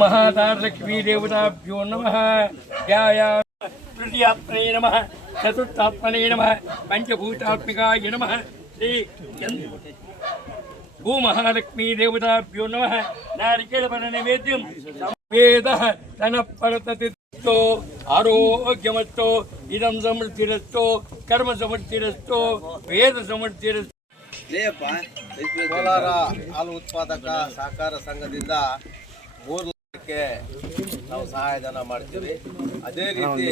महादारलक्ष्मी देवताभ्यो नमः ध्याया तृतीयात्मने नमः चतुर्थात्मने नमः पञ्चभूतात्मिकाय नमः श्री भूमहालक्ष्मी देवताभ्यो नमः नारिकेलफलनैवेद्यं वेदः तनः परततिस्तो आरोग्यमस्तो इदं समृद्धिरस्तो कर्म समृद्धिरस्तो वेद समृद्धिरस्तो ಕೋಲಾರ ಹಾಲು ಉತ್ಪಾದಕ ಸಹಕಾರ ಸಂಘದಿಂದ ಮೂರು ಲಕ್ಷಕ್ಕೆ ನಾವು ಸಹಾಯಧನ ಮಾಡ್ತೀವಿ. ಅದೇ ರೀತಿ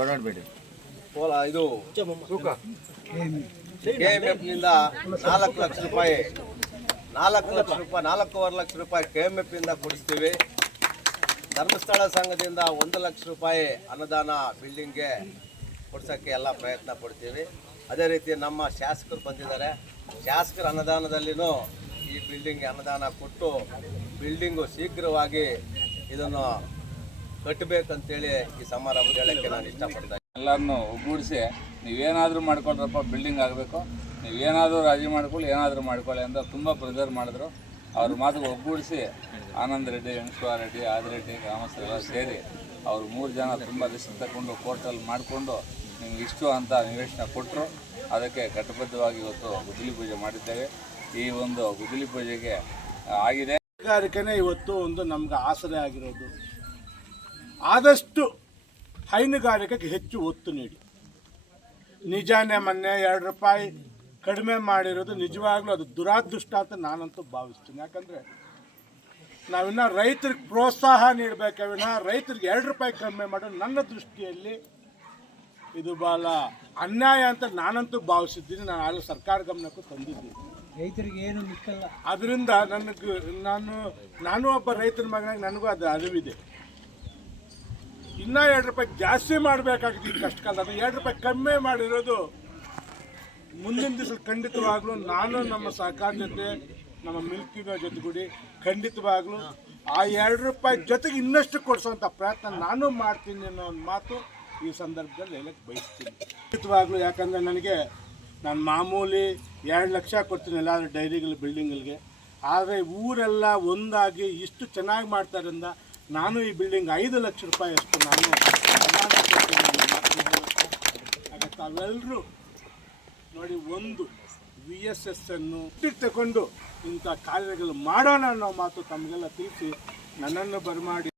ಓಡಾಡಬೇಡಿ. ಕೋಲ ಇದು ಕೆಎಂಎಫ್ನಿಂದ ನಾಲ್ಕು ಲಕ್ಷ ರೂಪಾಯಿ ನಾಲ್ಕು ಲಕ್ಷ ರೂಪಾಯಿ ನಾಲ್ಕೂವರೆ ಲಕ್ಷ ರೂಪಾಯಿ ಕೆಎಂಎಫ್ ಇಂದ ಕೊಡಿಸ್ತೀವಿ. ಧರ್ಮಸ್ಥಳ ಸಂಘದಿಂದ ಒಂದು ಲಕ್ಷ ರೂಪಾಯಿ ಅನುದಾನ ಬಿಲ್ಡಿಂಗ್ಗೆ ಕೊಡ್ಸೋಕ್ಕೆ ಎಲ್ಲ ಪ್ರಯತ್ನ ಪಡ್ತೀವಿ. ಅದೇ ರೀತಿ ನಮ್ಮ ಶಾಸಕರು ಬಂದಿದ್ದಾರೆ. ಶಾಸಕರ ಅನುದಾನದಲ್ಲಿನೂ ಈ ಬಿಲ್ಡಿಂಗ್ಗೆ ಅನುದಾನ ಕೊಟ್ಟು ಬಿಲ್ಡಿಂಗು ಶೀಘ್ರವಾಗಿ ಇದನ್ನು ಕಟ್ಟಬೇಕಂತೇಳಿ ಈ ಸಮಾರಂಭ ಹೇಳಕ್ಕೆ ನಾನು ಇಷ್ಟಪಡ್ತಾ ಎಲ್ಲರನ್ನು ಒಗ್ಗೂಡಿಸಿ, ನೀವೇನಾದರೂ ಮಾಡ್ಕೊಳ್ರಪ್ಪ ಬಿಲ್ಡಿಂಗ್ ಆಗಬೇಕು. ನೀವೇನಾದರೂ ರಾಜಿ ಮಾಡ್ಕೊಳ್ಳಿ, ಏನಾದರೂ ಮಾಡ್ಕೊಳ್ಳಿ ಅಂತ ತುಂಬ ಪ್ರೆಸರ್ ಮಾಡಿದ್ರು. ಅವ್ರ ಮಾತು ಒಗ್ಗೂಡಿಸಿ, ಆನಂದ್ ರೆಡ್ಡಿ ರೆಡ್ಡಿ ಆದಿರೆಡ್ಡಿ ಗ್ರಾಮಸ್ಥರೆಲ್ಲ ಸೇರಿ ಅವ್ರು ಮೂರು ಜನ ತುಂಬ ರಿಸ್ಕ್ ತಗೊಂಡು ಕೋರ್ಟಲ್ಲಿ ಮಾಡಿಕೊಂಡು ನಿಮ್ಗೆ ಇಷ್ಟು ಅಂತ ನಿವೇಶನ ಕೊಟ್ಟರು ಅದಕ್ಕೆ ಕಟ್ಟಬದ್ಧವಾಗಿ ಇವತ್ತು ಗುದ್ದಲಿ ಪೂಜೆ ಮಾಡಿದ್ದೇವೆ. ಈ ಒಂದು ಗುದ್ದಲಿ ಪೂಜೆಗೆ ಆಗಿದೆ. ಹೈನುಗಾರಿಕೆನೇ ಇವತ್ತು ಒಂದು ನಮ್ಗೆ ಆಸರೆ ಆಗಿರೋದು. ಆದಷ್ಟು ಹೈನುಗಾರಿಕೆಗೆ ಹೆಚ್ಚು ಒತ್ತು ನೀಡಿ. ನಿಜಾನೇ ಮೊನ್ನೆ ಎರಡು ರೂಪಾಯಿ ಕಡಿಮೆ ಮಾಡಿರೋದು ನಿಜವಾಗ್ಲೂ ಅದು ದುರಾದೃಷ್ಟ ಅಂತ ನಾನಂತೂ ಭಾವಿಸ್ತೀನಿ. ಯಾಕಂದರೆ ನಾವಿನ್ನ ರೈತರಿಗೆ ಪ್ರೋತ್ಸಾಹ ನೀಡಬೇಕೆ ವಿನ ರೈತರಿಗೆ ಎರಡು ರೂಪಾಯಿ ಕಡಿಮೆ ಮಾಡೋದು ನನ್ನ ದೃಷ್ಟಿಯಲ್ಲಿ ಇದು ಭಾಳ ಅನ್ಯಾಯ ಅಂತ ನಾನಂತೂ ಭಾವಿಸಿದ್ದೀನಿ. ನಾನು ಆಗಲೂ ಸರ್ಕಾರ ಗಮನಕ್ಕೂ ತಂದಿದ್ದೀನಿ. ರೈತರಿಗೆ ಏನು ಮಿಕ್ಕಲ್ಲ. ಅದರಿಂದ ನನಗೆ ನಾನು ನಾನು ಒಬ್ಬ ರೈತನ ಮಗನಾಗಿ ನನಗೂ ಅದು ಅರಿವಿದೆ. ಇನ್ನೂ ಎರಡು ರೂಪಾಯಿ ಜಾಸ್ತಿ ಮಾಡಬೇಕಾಗಿದೆ ಈ ಕಷ್ಟ ಕಾಲದಲ್ಲಿ ಎರಡು ರೂಪಾಯಿ ಕಮ್ಮಿ ಮಾಡಿರೋದು ಮುಂದಿನ ದಿವಸ ಖಂಡಿತವಾಗ್ಲೂ ನಾನು ನಮ್ಮ ಸಹಕಾರ ಜೊತೆ, ನಮ್ಮ ಮಿಲ್ಕಿನ ಜೊತೆಗೂಡಿ ಖಂಡಿತವಾಗ್ಲೂ ಆ ಎರಡು ರೂಪಾಯಿ ಜೊತೆಗೆ ಇನ್ನಷ್ಟು ಕೊಡಿಸುವಂಥ ಪ್ರಯತ್ನ ನಾನು ಮಾಡ್ತೀನಿ ಅನ್ನೋ ಒಂದು ಮಾತು ಈ ಸಂದರ್ಭದಲ್ಲಿ ಹೇಳಕ್ಕೆ ಬಯಸ್ತೀನಿ. ಖಂಡಿತವಾಗ್ಲೂ ಯಾಕಂದರೆ ನನಗೆ ನಾನು ಮಾಮೂಲಿ ಎರಡು ಲಕ್ಷ ಕೊಡ್ತೀನಿ ಎಲ್ಲಾದ್ರೂ ಡೈರಿಗಳು, ಬಿಲ್ಡಿಂಗ್ಗಳಿಗೆ. ಆದರೆ ಊರೆಲ್ಲ ಒಂದಾಗಿ ಇಷ್ಟು ಚೆನ್ನಾಗಿ ಮಾಡ್ತಾರಿಂದ ನಾನು ಈ ಬಿಲ್ಡಿಂಗ್ ಐದು ಲಕ್ಷ ರೂಪಾಯಿ ಅಷ್ಟು ನಾನು ಹಾಗೆ ತಾವೆಲ್ಲರೂ ನೋಡಿ ಒಂದು ವಿ ಎಸ್ ಎಸ್ ಅನ್ನು ತಗೊಂಡು ಇಂಥ ಕಾರ್ಯಗಳು ಮಾಡೋಣ ಅನ್ನೋ ಮಾತು ತಮಗೆಲ್ಲ ತಿಳಿಸಿ ನನ್ನನ್ನು ಬರಮಾಡಿ